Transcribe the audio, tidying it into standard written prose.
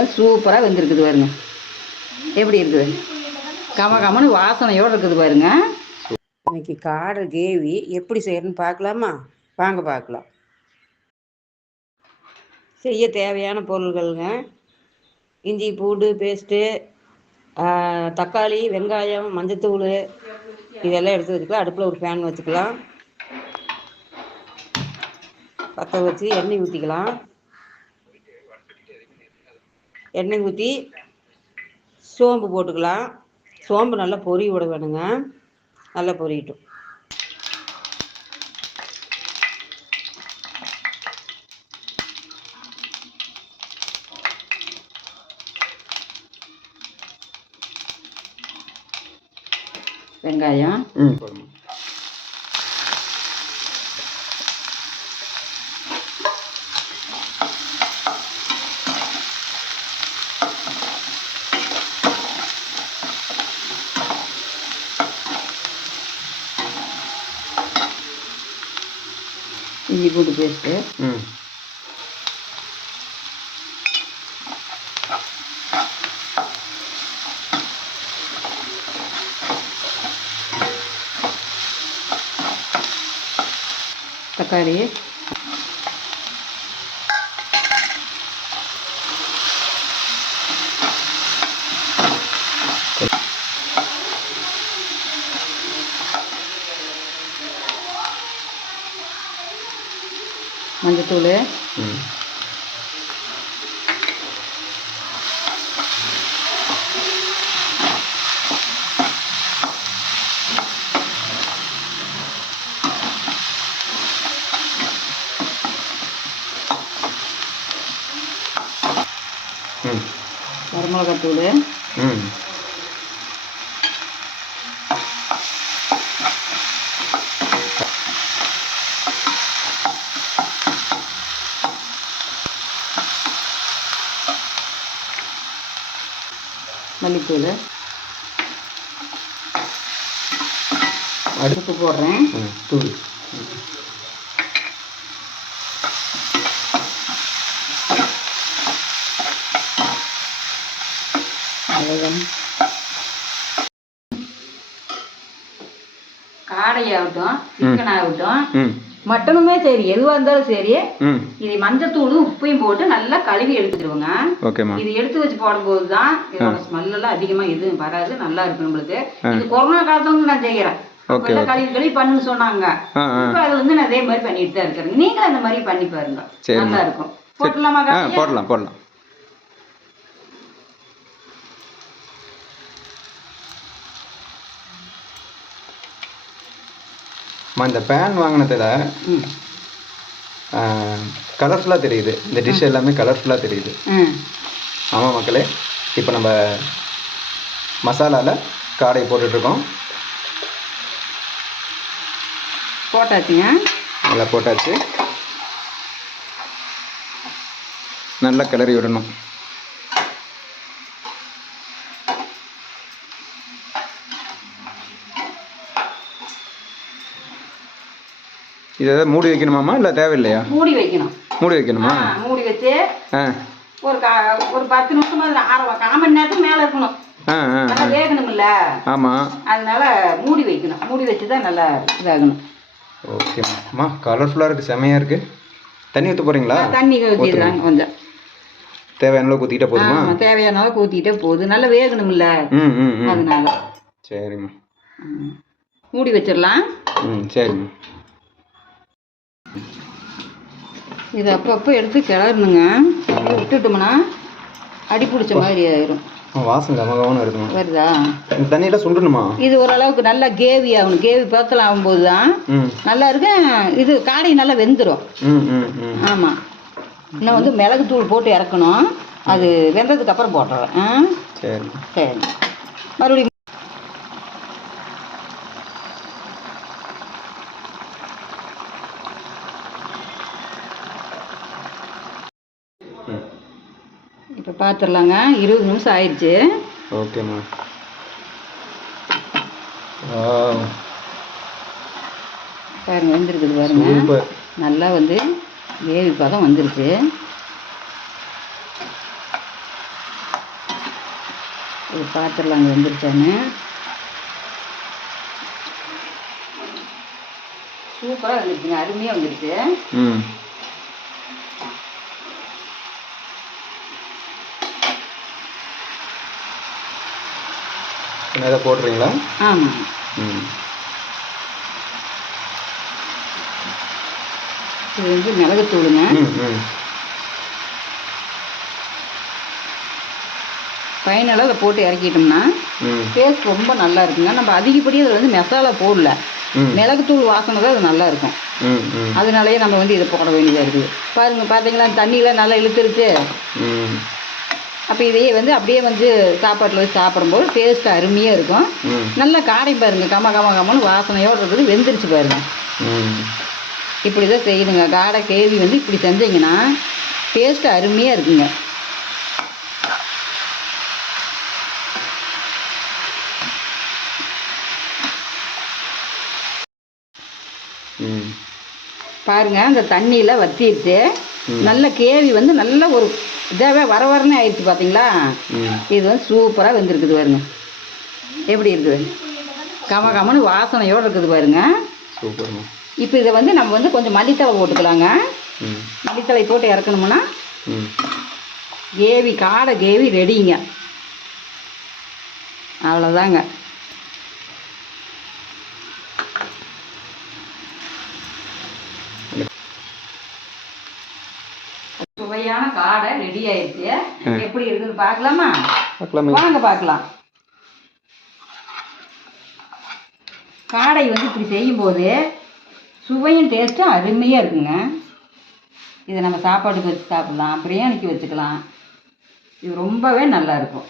வந்து சூப்பராக வெந்திருக்குது பாருங்க. எப்படி இருக்குது? கமன்னு வாசனையோடு இருக்குது பாருங்க. இன்னைக்கு காடை கிரேவி எப்படி செய்யறதுன்னு பார்க்கலாமா? வாங்க பார்க்கலாம். செய்ய தேவையான பொருள்களுங்க: இஞ்சி பூண்டு பேஸ்ட்டு, தக்காளி, வெங்காயம், மஞ்சத்தூள் இதெல்லாம் எடுத்து வச்சுக்கலாம். அடுப்பில் ஒரு பேன் வச்சுக்கலாம். பற்ற வச்சு எண்ணெய் ஊற்றிக்கலாம். எண்ணெய் ஊற்றி சோம்பு போட்டுக்கலாம். சோம்பு நல்லா பொரிய விட வேணுங்க. நல்லா பொரியட்டும். வெங்காயம் இஞ்சி பூண்டு பேஸ்ட்டு, தக்காளி, மஞ்சத்தூள், வரமிளகாத்தூள், மல்லித்தூள், அடுப்பு போடுறேன். தூள் காடை ஆகட்டும், சிக்கன் ஆகட்டும், மட்டனுமே சரி, எதுவாக இருந்தாலும் சரி, இது மஞ்சத்தூளும் உப்பையும் போட்டு நல்லா கழுவி எடுத்துக்கிடுவோங்க. இது எடுத்து வச்சு போடும்போது தான் இதோட ஸ்மெல் எல்லாம் அதிகமா எதுவும் வராது, நல்லா இருக்கு நம்மளுக்கு. இது கொரோனா காலத்துல நான் செய்யறேன். கழுவி பண்ணுன்னு சொன்னாங்க. இப்ப அது வந்து நான் அதே மாதிரி பண்ணிட்டு தான் இருக்கிறேன். நீங்களும் அந்த மாதிரி பண்ணி பாருங்க, நல்லா இருக்கும். போட்டலாமா? போடலாம். இந்த பேன் வாங்கினதுல கலர்ஃபுல்லாக தெரியுது. இந்த டிஷ் எல்லாமே கலர்ஃபுல்லாக தெரியுது. ஆமாம் மக்களே, இப்போ நம்ம மசாலாவில் காடை போட்டுட்ருக்கோம். போட்டாச்சுங்க. நல்லா போட்டாச்சு. நல்லா கிளறி விடணும். இதை மூடி வைக்கணுமாம்மா இல்லை தேவையில்லையா? மூடி வைக்கணும். மூடி வைக்கணுமா? மூடி வச்சு ஒரு 10 நிமிஷமா 1/4 மணி நேரத்துக்கு மேலே இருக்கணும். நல்லா வேகணும்ல. ஆமாம், அதனால மூடி வைக்கணும். மூடி வச்சு தான் நல்லா இதாகணும். ஓகேம்மா, கலர்ஃபுல்லாக இருக்குது, செமையாக இருக்குது. தண்ணி ஊற்ற போகிறீங்களா? தண்ணி ஊற்றிடுறாங்க. கொஞ்சம் தேவையான அளவுக்கு ஊற்றிக்கிட்டே போதுமா? தேவையான அளவுக்கு ஊற்றிக்கிட்டே போகுது. நல்லா வேகணும்ல, அதனால. சரிம்மா, மூடி வச்சிடலாம். சரிம்மா. இது அப்பப்போ எடுத்து கிளறணுங்க. விட்டுட்டோம்னா அடி பிடிச்ச மாதிரி ஆயிரும். வாசம் கமகமான இருக்குமா? வருதா? இந்த தண்ணியெல்லாம் சுண்டணுமா? இது ஓரளவுக்கு நல்லா கேவி ஆகணும். கேவி பக்கத்தில் ஆகும்போது தான் நல்லா இருக்கு. இது காடை நல்லா வெந்துடும். ஆமாம், இன்னும் வந்து மிளகுத்தூள் போட்டு இறக்கணும். அது வெந்ததுக்கு அப்புறம் போட்டுறேன். சரி சரி. மறுபடியும் இப்போ பார்த்துடலாங்க. 20 நிமிஷம் ஆயிடுச்சு. ஓகேம்மா. பாருங்க, வந்துருக்குது பாருங்க. நல்லா வந்து வேவி பதம் வந்துருச்சு. இது பார்த்துடலாங்க வந்துருச்சான்னு. சூப்பராக வந்துருச்சுங்க, அருமையாக வந்துருச்சு. அதை போடுறீங்களா? ஆமாம். இது வந்து மிளகுத்தூளுங்க. ஃபைனலாக அதை போட்டு இறக்கிட்டோம்னா டேஸ்ட் ரொம்ப நல்லா இருக்குங்க. நம்ம அதிகப்படியாக அதில் வந்து மசாலா போடல, மிளகுத்தூள் வாசனை தான் அது நல்லா இருக்கும். அதனாலேயே நம்ம வந்து இதை போட வேண்டியதாக இருக்குது. பாருங்க, பார்த்தீங்களா தண்ணியெலாம் நல்லா இழுத்துருச்சு. அப்போ இதையே வந்து அப்படியே வந்து சாப்பாட்டில் வச்சு சாப்பிடும்போது டேஸ்ட் அருமையாக இருக்கும். நல்லா காடை பாருங்க, கம கம கமன்னு வாசனையோடு இருக்குது. வெந்துருச்சு பாருங்க. இப்படி தான் செய்யணுங்க. காடை கேவி வந்து இப்படி செஞ்சீங்கன்னா டேஸ்ட் அருமையாக இருக்குங்க. பாருங்க, அந்த தண்ணியில் வத்திடுச்சு. நல்ல கேவி வந்து நல்ல ஒரு இதாகவே வரன்னு ஆயிடுச்சு. பார்த்தீங்களா, இது வந்து சூப்பராக வெந்திருக்குது பாருங்க. எப்படி இருக்குது, கம கமன்னு வாசனையோடு இருக்குது பாருங்க. இப்போ இதை வந்து நம்ம வந்து கொஞ்சம் மல்லித்தழை போட்டுக்கலாங்க. மல்லித்தழை போட்டு இறக்கணும்னா கேவி, காடை கேவி ரெடிங்க. அவ்வளோதாங்க. சுவையான காடை ரெடி ஆயிடுச்சு. எப்படி இருக்குன்னு பார்க்கலாமா? வாங்க பார்க்கலாம். காடை வந்து இப்படி செய்யும்போது சுவையும் டேஸ்ட்டும் அருமையாக இருக்குங்க. இதை நம்ம சாப்பாட்டுக்கு வச்சு சாப்பிடலாம், பிரியாணிக்கு வச்சுக்கலாம். இது ரொம்பவே நல்லா இருக்கும்.